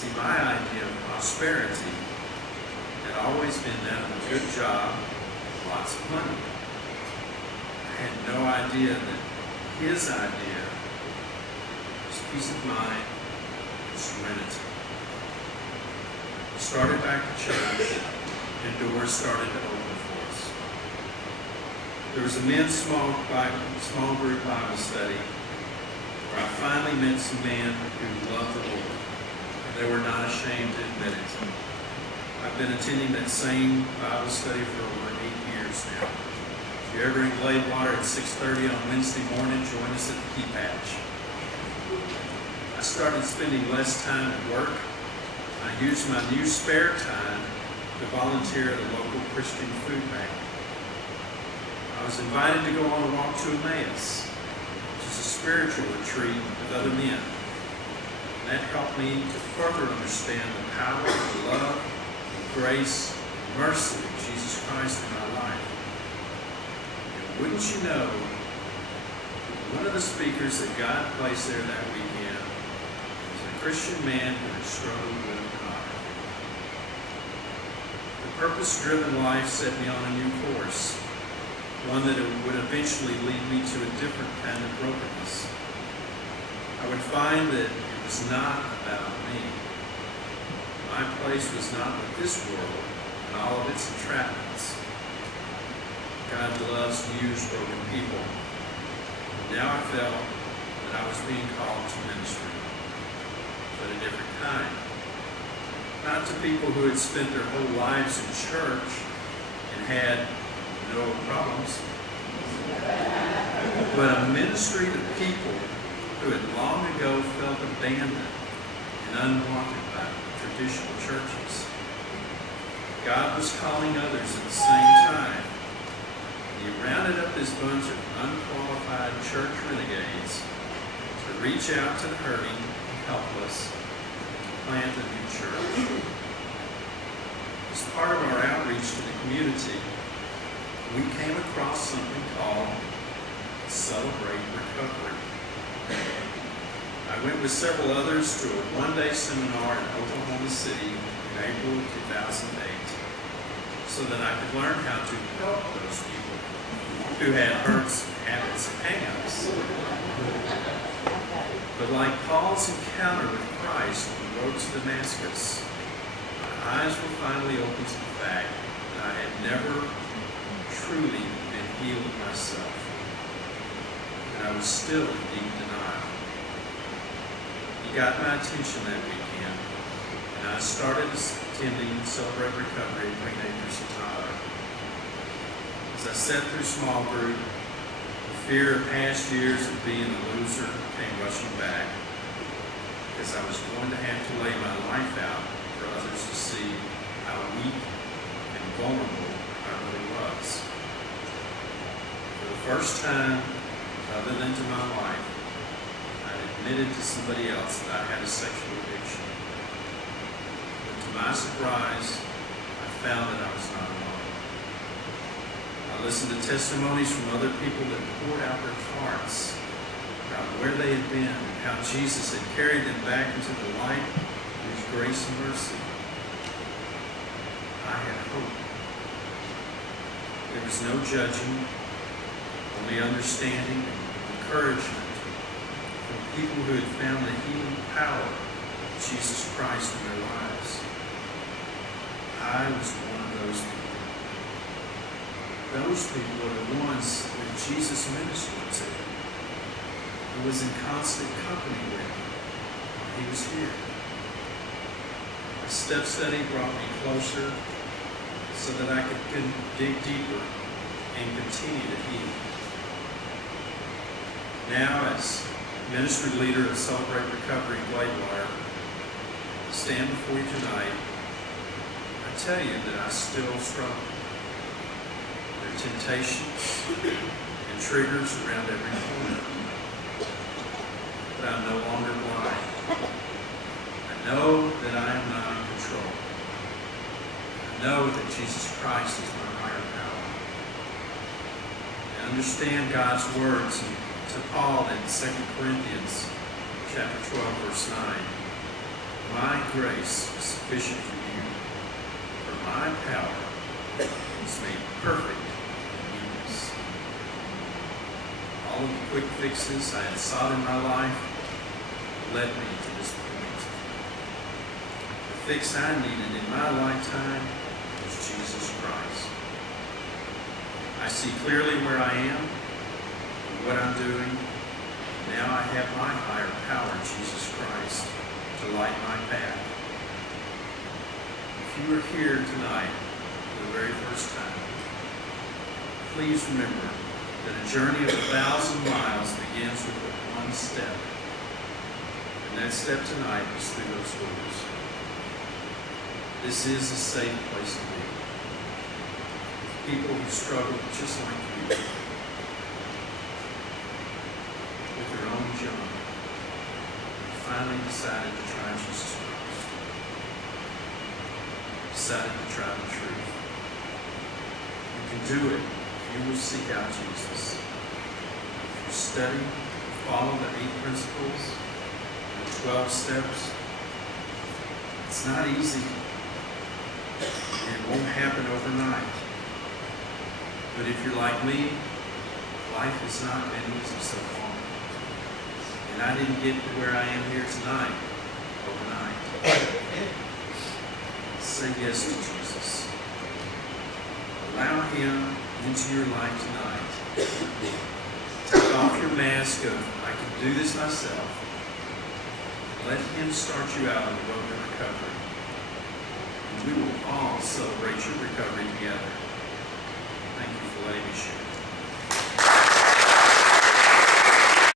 See, my idea of prosperity had always been that of a good job, lots of money. I had no idea that his idea was peace of mind and serenity. We started back to church, and doors started to open for us. There was a men's small group Bible study where I finally met some men who loved the Lord, and they were not ashamed to admit it. I've been attending that same Bible study for over 8 years now. If you're ever in Gladewater at 6:30 on Wednesday morning, join us at the Key Patch. I started spending less time at work. I used my new spare time to volunteer at a local Christian food bank. I was invited to go on a walk to Emmaus, which is a spiritual retreat with other men. And that helped me to further understand the power, the love, the grace, and mercy of Jesus Christ in my life. And wouldn't you know, one of the speakers that God placed there that weekend was a Christian man who had struggled with a God. The purpose-driven life set me on a new course, one that would eventually lead me to a different kind of brokenness. I would find that it was not about me. My place was not with this world and all of its entrapments. God loves to use broken people. Now I felt that I was being called to ministry, but a different kind. Not to people who had spent their whole lives in church and had no problems, but a ministry to people who had long ago felt abandoned and unwanted by traditional churches. God was calling others at the same time. He rounded up this bunch of unqualified church renegades to reach out to the hurting and helpless, plant a new church. As part of our outreach to the community, we came across something called Celebrate Recovery. I went with several others to a one-day seminar in Oklahoma City in April of 2008 so that I could learn how to help those people who had hurts, habits, and hang-ups. But like Paul's encounter with Christ on the road to Damascus, my eyes were finally opened to the fact that I had never truly been healed myself, and I was still in deep denial. He got my attention that weekend, and I started attending Celebrate Recovery at Green Acres, Utah. As I sat through small group, the fear of past years of being a loser came rushing back, because I was going to have to lay my life out for others to see how weak and vulnerable I really was. For the first time, other than to my wife, I admitted to somebody else that I had a sexual addiction. But to my surprise, I found that I was not alone. I listened to testimonies from other people that poured out their hearts about where they had been and how Jesus had carried them back into the light of His grace and mercy. I had hope. There was no judging, only understanding and encouragement from people who had found the healing power of Jesus Christ in their lives. I was one of those people. Those people are the ones that Jesus ministered to, who was in constant company with him while he was here. My step study brought me closer so that I could dig deeper and continue to heal. Now, as ministry leader of Celebrate Recovery in Gladewater, I stand before you tonight. I tell you that I still struggle. There are temptations and triggers around every corner. But I'm no longer blind. I know that I am not in control. I know that Jesus Christ is my higher power. I understand God's words to Paul in 2 Corinthians chapter 12, verse 9. My grace is sufficient for you, for my power is made perfect in weakness. All of the quick fixes I had sought in my life led me to this point. The fix I needed in my lifetime was Jesus Christ. I see clearly where I am and what I'm doing. Now I have my higher power, Jesus Christ, to light my path. If you are here tonight for the very first time, please remember that a journey of 1,000 miles begins with one step. And that step tonight is through those doors. This is a safe place to be. People who struggle just like you with their own junk finally decided to try Jesus Christ. Decided to try the truth. You can do it if you will seek out Jesus. If you study, follow the 8 principles, and the 12 steps. It's not easy, and it won't happen overnight. But if you're like me, life has not been easy so far. And I didn't get to where I am here tonight overnight. Say yes to Jesus. Allow him into your life tonight. Take off your mask of, I can do this myself. Let him start you out on the road to recovery. And we will all celebrate your recovery together. Thank you for letting me share.